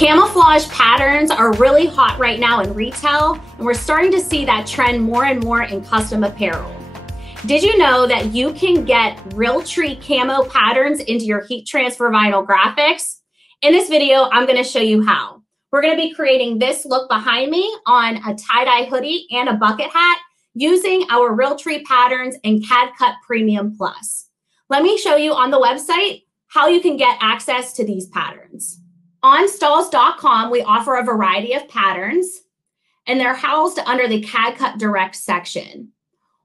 Camouflage patterns are really hot right now in retail, and we're starting to see that trend more and more in custom apparel. Did you know that you can get RealTree Camo patterns into your heat transfer vinyl graphics? In this video, I'm going to show you how. We're going to be creating this look behind me on a tie-dye hoodie and a bucket hat using our RealTree patterns and Cad-cut Premium Plus. Let me show you on the website how you can get access to these patterns. On Stahls.com, we offer a variety of patterns, and they're housed under the Cad-cut Direct section.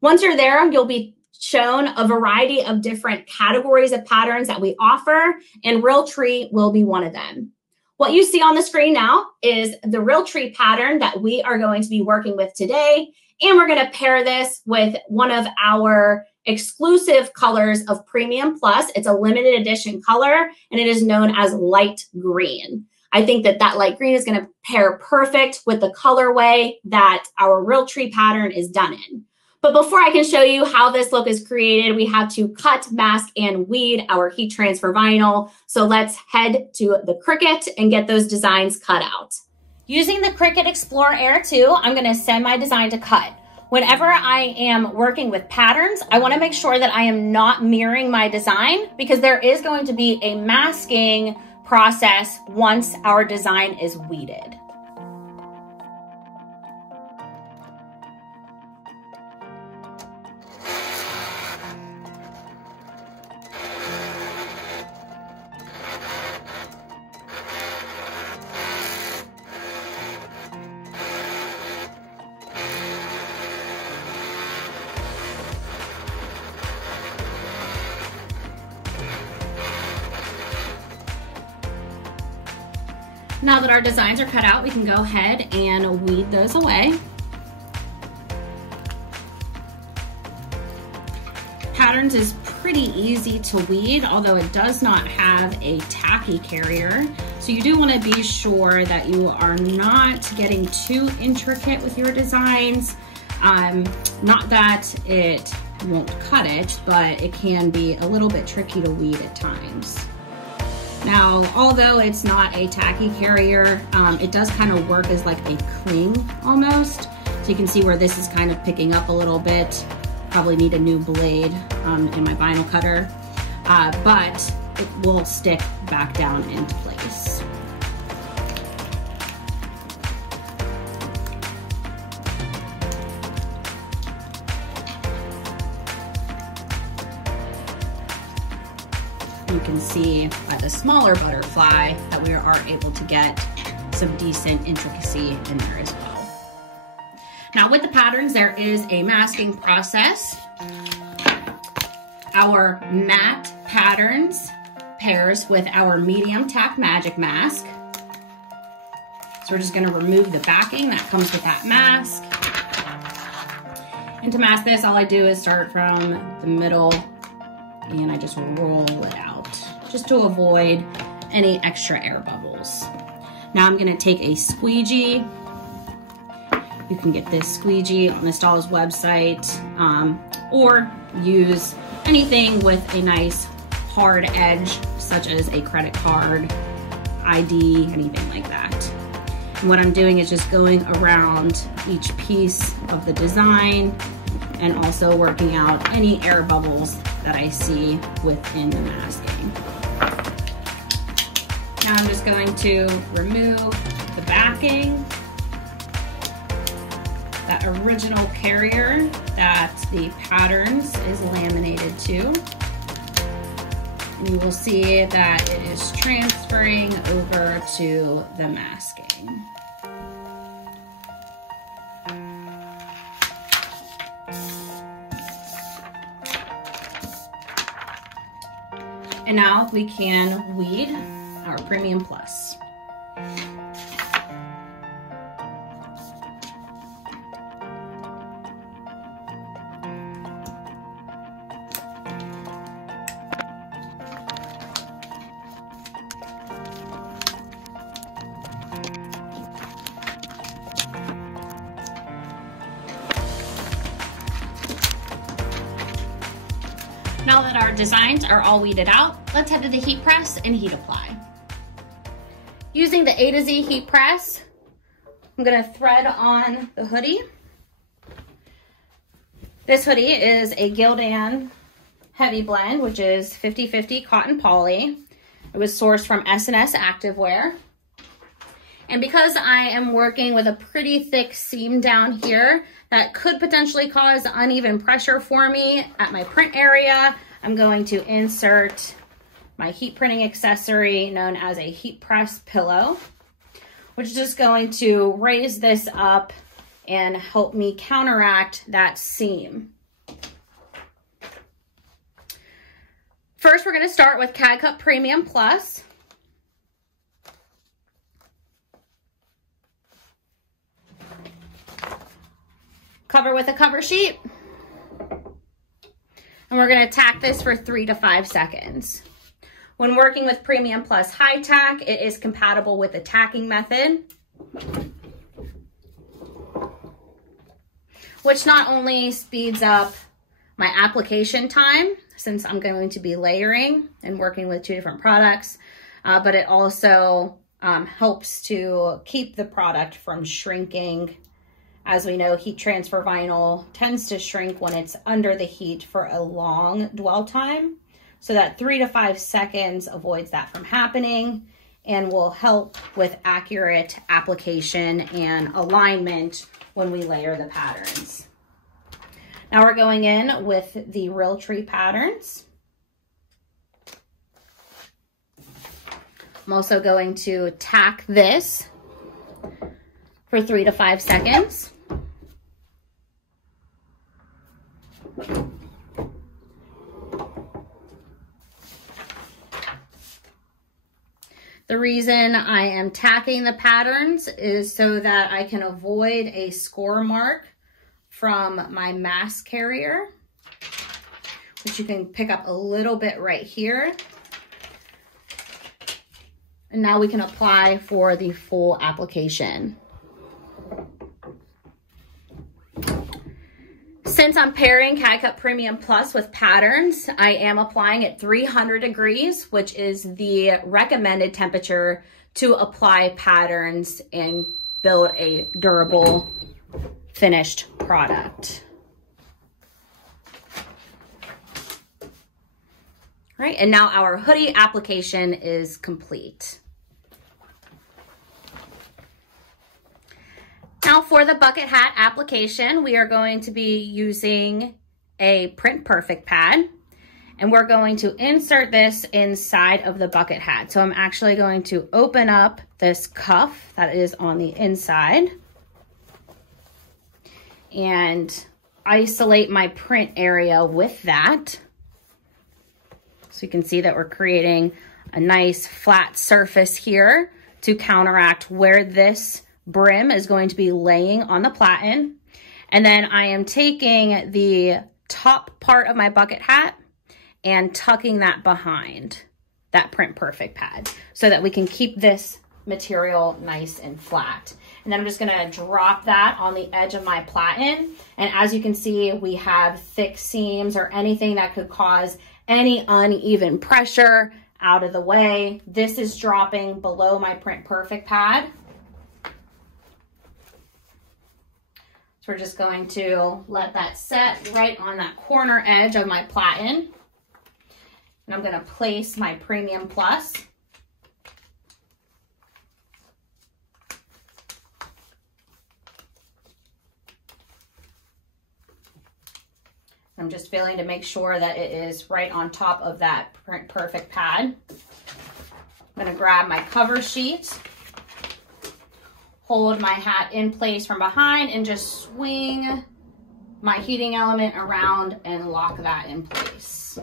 Once you're there, you'll be shown a variety of different categories of patterns that we offer, and RealTree will be one of them. What you see on the screen now is the RealTree pattern that we are going to be working with today, and we're going to pair this with one of our exclusive colors of Premium Plus. It's a limited edition color, and it is known as light green. I think that that light green is going to pair perfect with the colorway that our RealTree pattern is done in. But before I can show you how this look is created, we have to cut, mask, and weed our heat transfer vinyl. So let's head to the Cricut and get those designs cut out. Using the Cricut Explorer Air 2, I'm going to send my design to cut. Whenever I am working with patterns, I want to make sure that I am not mirroring my design because there is going to be a masking process once our design is weeded. Now that our designs are cut out, we can go ahead and weed those away. Patterns is pretty easy to weed, although it does not have a tacky carrier. So you do want to be sure that you are not getting too intricate with your designs. Not that it won't cut it, but it can be a little bit tricky to weed at times. Now, although it's not a tacky carrier, it does kind of work as like a cling almost. So you can see where this is kind of picking up a little bit. Probably need a new blade in my vinyl cutter, but it will stick back down into place. You can see by the smaller butterfly that we are able to get some decent intricacy in there as well. Now with the patterns, there is a masking process. Our matte patterns pairs with our medium tack magic mask. So we're just gonna remove the backing that comes with that mask. And to mask this, all I do is start from the middle and I just roll it out, just to avoid any extra air bubbles. Now I'm gonna take a squeegee. You can get this squeegee on the Stahls website, or use anything with a nice hard edge, such as a credit card, ID, anything like that. And what I'm doing is just going around each piece of the design and also working out any air bubbles that I see within the masking. Now I'm just going to remove the backing, that original carrier that the patterns is laminated to. And you will see that it is transferring over to the masking. And now we can weed our Premium Plus. Now that our designs are all weeded out, let's head to the heat press and heat apply. Using the A to Z heat press, I'm gonna thread on the hoodie. This hoodie is a Gildan heavy blend, which is 50/50 cotton poly. It was sourced from S&S Activewear. And because I am working with a pretty thick seam down here that could potentially cause uneven pressure for me at my print area, I'm going to insert my heat printing accessory known as a heat press pillow, which is just going to raise this up and help me counteract that seam. First, we're going to start with Cad-cut Premium Plus. Cover with a cover sheet. And we're going to tack this for 3 to 5 seconds. When working with Premium Plus High Tack, it is compatible with the tacking method, which not only speeds up my application time, since I'm going to be layering and working with 2 different products, but it also helps to keep the product from shrinking. As we know, heat transfer vinyl tends to shrink when it's under the heat for a long dwell time. So that 3 to 5 seconds avoids that from happening and will help with accurate application and alignment when we layer the patterns. Now we're going in with the RealTree patterns. I'm also going to tack this for 3 to 5 seconds. The reason I am tacking the patterns is so that I can avoid a score mark from my mass carrier, which you can pick up a little bit right here. And now we can apply for the full application. Since I'm pairing Cad-cut Premium Plus with patterns, I am applying at 300 degrees, which is the recommended temperature to apply patterns and build a durable finished product. All right, and now our hoodie application is complete. Now for the bucket hat application, we are going to be using a Print Perfect pad, and we're going to insert this inside of the bucket hat. So I'm actually going to open up this cuff that is on the inside and isolate my print area with that. So you can see that we're creating a nice flat surface here to counteract where this brim is going to be laying on the platen. And then I am taking the top part of my bucket hat and tucking that behind that Print Perfect pad so that we can keep this material nice and flat. And then I'm just gonna drop that on the edge of my platen. And as you can see, we have thick seams or anything that could cause any uneven pressure out of the way. This is dropping below my Print Perfect pad. So we're just going to let that set right on that corner edge of my platen. And I'm going to place my Premium Plus. I'm just feeling to make sure that it is right on top of that Print Perfect pad. I'm going to grab my cover sheet, hold my hat in place from behind, and just swing my heating element around and lock that in place.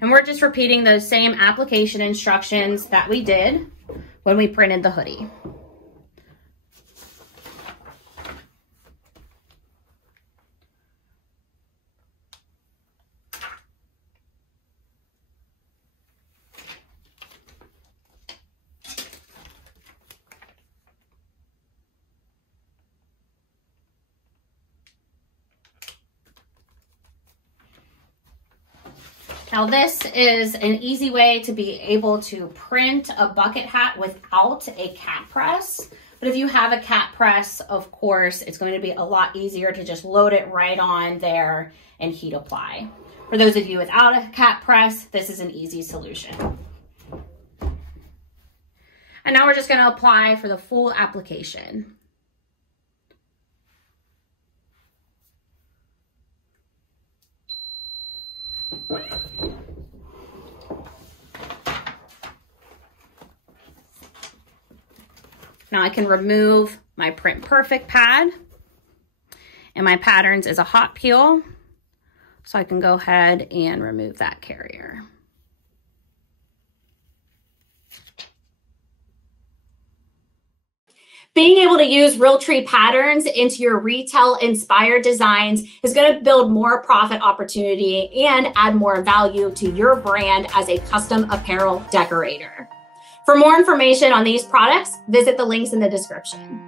And we're just repeating those same application instructions that we did when we printed the hoodie. Now this is an easy way to be able to print a bucket hat without a cat press. But if you have a cat press, of course, it's going to be a lot easier to just load it right on there and heat apply. For those of you without a cat press, this is an easy solution. And now we're just going to apply for the full application. Now I can remove my Print Perfect pad, and my patterns is a hot peel, so I can go ahead and remove that carrier. Being able to use RealTree patterns into your retail inspired designs is going to build more profit opportunity and add more value to your brand as a custom apparel decorator. For more information on these products, visit the links in the description.